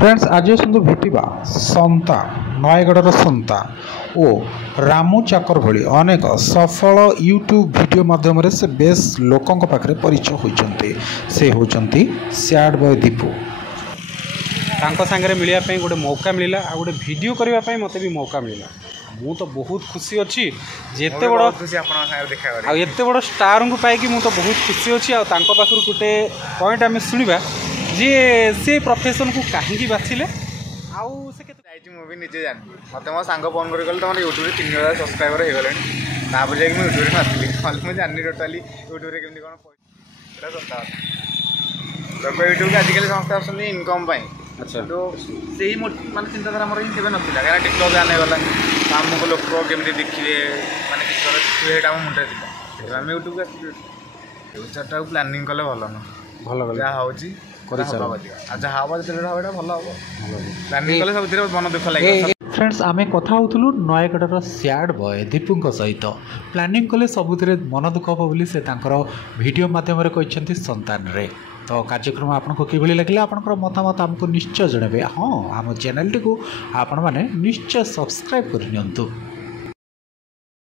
Friends आज सुंदर भेटा संता नयगढ़ संता ओ रामू चाकर भली अनेक सफल यूट्यूब वीडियो माध्यम से बेस लोकों पाखे परिचय होती से होती सैड बॉय दीपू सांगे मिलने गोटे मौका मिलला आ गोटे वीडियो करने मत भी मौका मिलला मु तो बहुत खुशी अच्छी जेते बड़ एत बड़ स्टार को पाई मु तो बहुत खुशी अच्छी आखिर गोटे पॉइंट आम शुणा जी से प्रोफेशन को कहीं बाछिले मुझे निजे जानी मत मो सांग फोन कर तुम यूट्यूब 3000 सब्सक्राइबर हो गले तापर जाकि यूट्यूब आसली मुझे जानी टोटाली यूट्यूब केमती कौन पैसा सता लोक यूट्यूब आजिकल समस्त आसुँच इनकम अच्छा तो सही मानते चिंताधारा मोर ही केवे नाला कहीं टिकटक जाने गला आमको लोक केमती देखिए मानते किसी देखिए ये मुंडे थी आम यूट्यूब फ्यूचर टाक प्लानिंग कले भल न भल जहाँ हो फ्रेंड्स आमे कथा होतलु नयगढ़ सैड बॉय दीपू सहित प्लानिंग कले सबुथिरे मन दुख हम बोली से वीडियो माध्यम कहते संतान रे तो कार्यक्रम आपको किभली लगे आपंकर मतामत आमको निश्चय जणावे हाँ आम चैनल टी को आपण मैंने निश्चय सब्सक्राइब करनी।